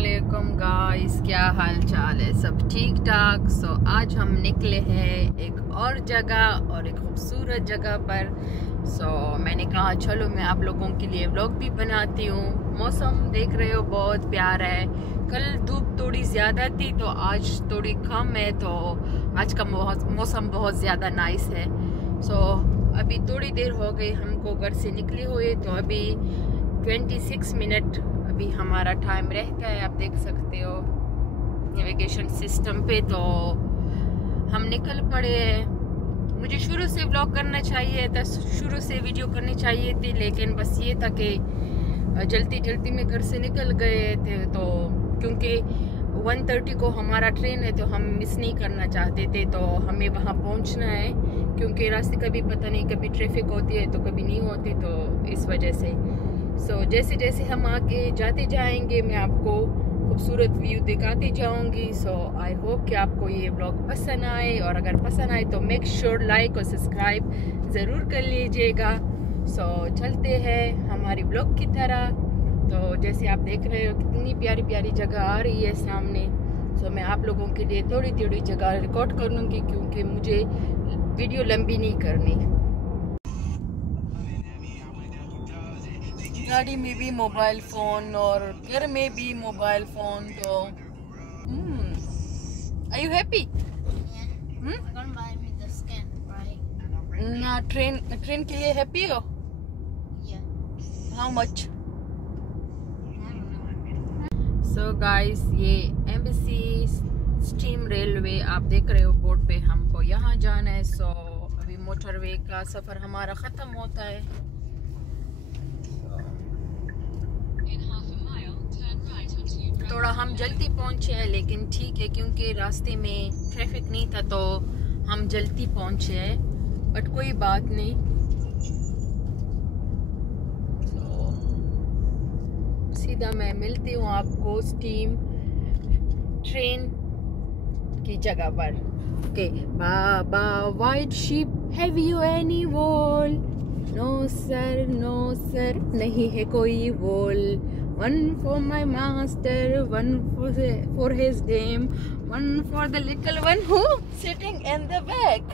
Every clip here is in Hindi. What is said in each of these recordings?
अस्सलामुअलैकुम गाइस, क्या हाल चाल है? सब ठीक ठाक। आज हम निकले हैं एक और जगह और एक खूबसूरत जगह पर। मैंने कहा चलो मैं आप लोगों के लिए व्लॉग भी बनाती हूँ। मौसम देख रहे हो बहुत प्यारा है। कल धूप थोड़ी ज़्यादा थी तो आज थोड़ी कम है, तो आज का मौसम बहुत ज़्यादा नाइस है। अभी थोड़ी देर हो गई हमको घर से निकले हुए, तो अभी 26 मिनट अभी हमारा टाइम रहता है। आप देख सकते हो नेविगेशन सिस्टम पे। तो हम निकल पड़े हैं। मुझे शुरू से व्लॉग करना चाहिए था, शुरू से वीडियो करनी चाहिए थी, लेकिन बस ये था कि जल्दी जल्दी में घर से निकल गए थे। तो क्योंकि 1:30 को हमारा ट्रेन है तो हम मिस नहीं करना चाहते थे, तो हमें वहाँ पहुँचना है। क्योंकि रास्ते कभी पता नहीं, कभी ट्रैफिक होती है तो कभी नहीं होती, तो इस वजह से जैसे जैसे हम आगे जाते जाएंगे मैं आपको खूबसूरत व्यू दिखाती जाऊंगी। आई होप कि आपको ये व्लॉग पसंद आए, और अगर पसंद आए तो मेक श्योर लाइक और सब्सक्राइब ज़रूर कर लीजिएगा। चलते हैं हमारी व्लॉग की तरह। तो जैसे आप देख रहे हो कितनी प्यारी प्यारी जगह आ रही है सामने। मैं आप लोगों के लिए थोड़ी थोड़ी जगह रिकॉर्ड कर लूँगी, क्योंकि मुझे वीडियो लंबी नहीं करनी। गाड़ी में भी मोबाइल फ़ोन और घर में भी मोबाइल फ़ोन। तो आर यू हैप्पी? ना ट्रेन के लिए हैप्पी हो? How much? गाइस, ये एम्बेसी स्टीम रेलवे आप देख रहे हो बोर्ड पे, हमको यहाँ जाना है। अभी मोटरवे का सफ़र हमारा ख़त्म होता है। थोड़ा हम जल्दी पहुँचे हैं, लेकिन ठीक है क्योंकि रास्ते में ट्रैफिक नहीं था तो हम जल्दी पहुँचे हैं, बट कोई बात नहीं। सीधा मैं मिलती हूँ आपको स्टीम ट्रेन की जगह पर। Okay, baa baa white sheep, have you any wool? No sir, no sir, नहीं है कोई wool. One for my master, one for his dame, one for the little one who sitting in the back.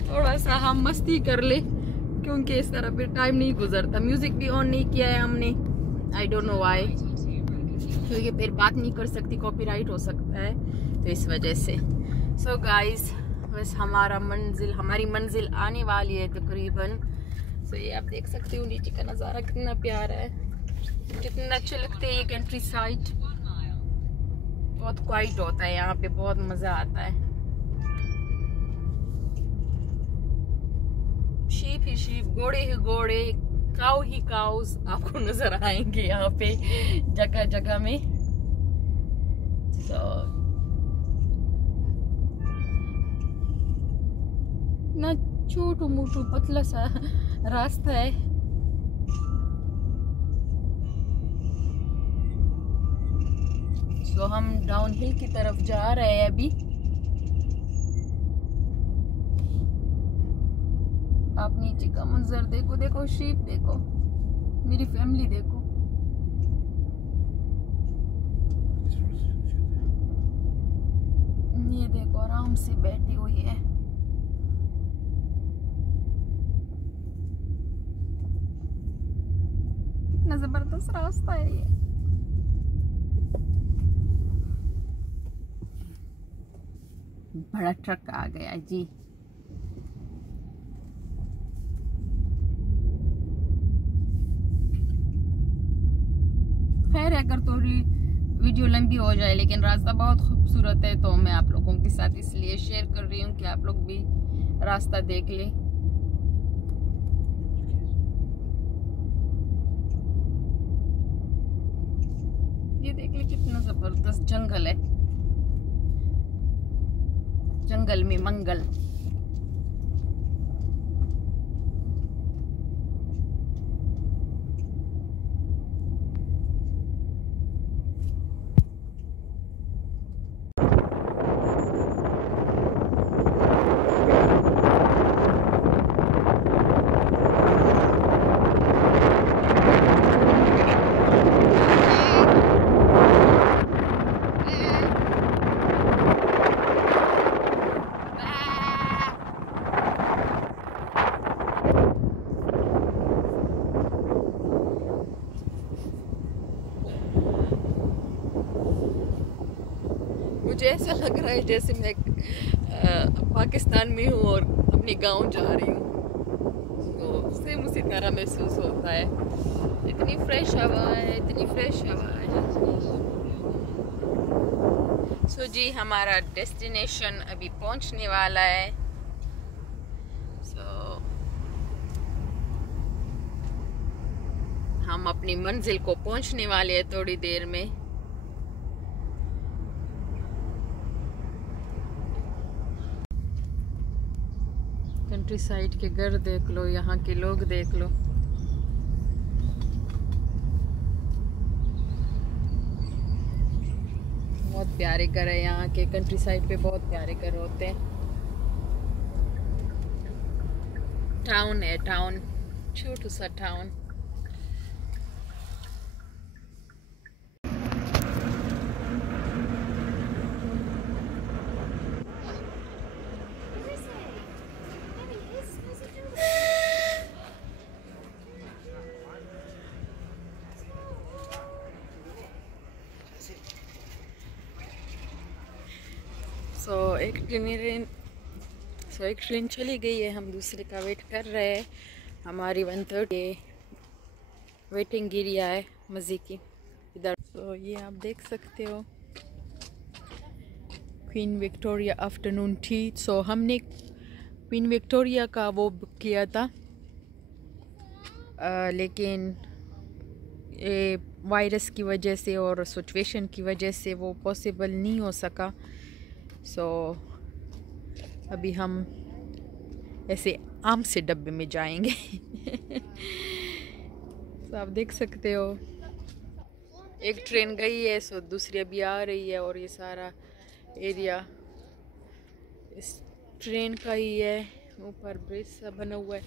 थोड़ा सा हम मस्ती कर ले, क्योंकि इस तरह पे टाइम नहीं गुजरता। म्यूजिक भी ऑन नहीं किया है हमने, आई डोंट नो व्हाई, क्योंकि फिर बात नहीं कर सकती, कॉपीराइट हो सकता है, तो इस वजह से। गाइस, बस हमारी मंजिल आने वाली है तकरीबन। ये आप देख सकते हो नीचे का नज़ारा कितना प्यारा है, कितना अच्छे लगते हैं ये कंट्री साइड। बहुत क्वाइट होता है यहाँ पे, बहुत मजा आता है। शीप ही शीप, घोड़े ही घोड़े, काऊ ही काउस आपको नजर आएंगे यहाँ पे जगह जगह में। ना छोटू मोटू पतला सा रास्ता है। हम डाउन हिल की तरफ जा रहे हैं अभी। आप नीचे का मंजर देखो, देखो शीप देखो, मेरी फैमिली देखो। ये देखो आराम से बैठी हुई है। कितना जबरदस्त रास्ता है ये। बड़ा ट्रक आ गया जी। खैर, अगर थोड़ी वीडियो लंबी हो जाए, लेकिन रास्ता बहुत खूबसूरत है, तो मैं आप लोगों के साथ इसलिए शेयर कर रही हूँ कि आप लोग भी रास्ता देख लें। ये देख ले कितना जबरदस्त जंगल है, जंगल में मंगल। मुझे ऐसा लग रहा है जैसे मैं पाकिस्तान में हूँ और अपने गांव जा रही हूँ, तो सेम उसी तरह महसूस होता है। इतनी फ्रेश हवा है, इतनी फ्रेश हवा है। सो जी हमारा डेस्टिनेशन अभी पहुंचने वाला है। सो हम अपनी मंजिल को पहुंचने वाले हैं थोड़ी देर में। कंट्री साइड के घर देख लो, यहाँ के लोग देख लो। बहुत प्यारे घर है यहाँ के, कंट्री साइड पे बहुत प्यारे घर होते हैं। टाउन है, टाउन, छोटू सा टाउन। एक ट्रेन चली गई है, हम दूसरे का वेट कर रहे हैं। हमारी 1:30 वेटिंग एरिया है मज़े की इधर। तो ये आप देख सकते हो क्वीन विक्टोरिया आफ्टरनून टी। सो हमने क्वीन विक्टोरिया का वो बुक किया था, लेकिन ये वायरस की वजह से और सिचुएशन की वजह से वो पॉसिबल नहीं हो सका। सो अभी हम ऐसे आम से डब्बे में जाएंगे। तो आप देख सकते हो एक ट्रेन गई है, सो दूसरी अभी आ रही है, और ये सारा एरिया इस ट्रेन का ही है। ऊपर ब्रिज सा बना हुआ है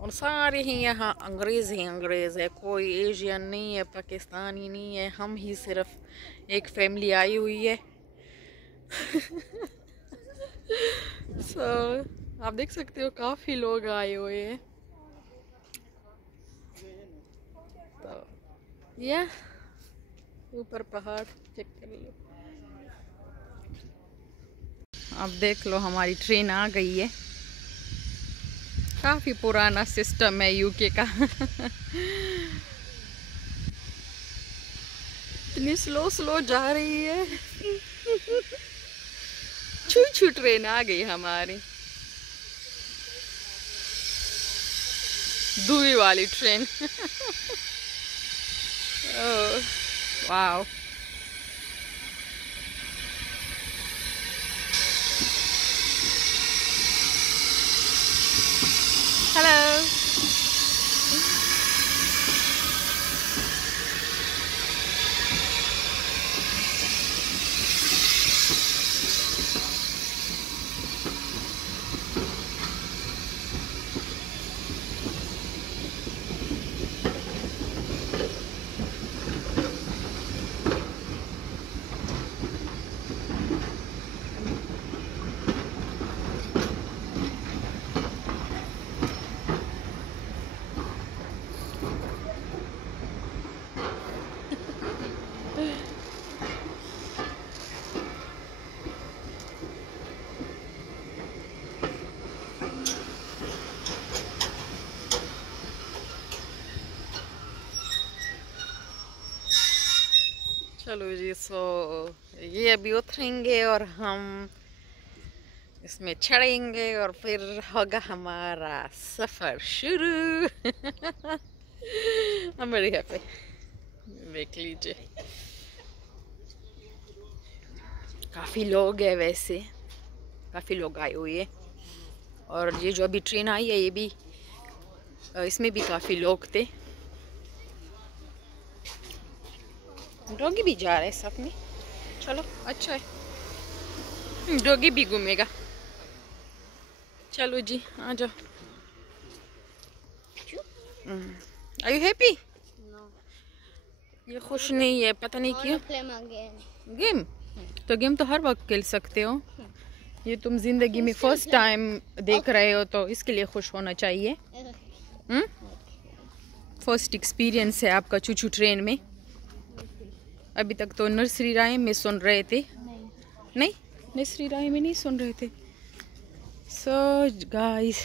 और सारे ही यहाँ अंग्रेज़ ही अंग्रेज़ है, कोई एशियन नहीं है, पाकिस्तानी नहीं है, हम ही सिर्फ एक फैमिली आई हुई है। So, आप देख सकते हो काफ़ी लोग आए हुए हैं। तो या ऊपर पहाड़ चेक कर लो, आप देख लो हमारी ट्रेन आ गई है। काफ़ी पुराना सिस्टम है यूके का। इतनी स्लो स्लो जा रही है। छू छू ट्रेन आ गई हमारी, दूरी वाली ट्रेन। Oh wow, hello. चलो जी, सो ये अभी उतरेंगे और हम इसमें चढ़ेंगे और फिर होगा हमारा सफ़र शुरू। अमेरिका पे देख लीजिए काफ़ी लोग हैं, वैसे काफ़ी लोग आए हुए हैं। और ये जो अभी ट्रेन आई है ये भी, इसमें भी काफ़ी लोग थे। डॉगी भी जा रहा है साथ में, चलो अच्छा है, डॉगी भी घूमेगा। चलो जी आ जाओ। Are you happy? ये खुश नहीं है, पता नहीं क्यों। गेम तो गेम तो हर वक्त खेल सकते हो, ये तुम जिंदगी में फर्स्ट टाइम देख रहे हो तो इसके लिए खुश होना चाहिए। फर्स्ट एक्सपीरियंस है आपका चूचू ट्रेन में। अभी तक तो नर्सरी राइम में सुन रहे थे, नहीं नसरी राय में नहीं सुन रहे थे। So guys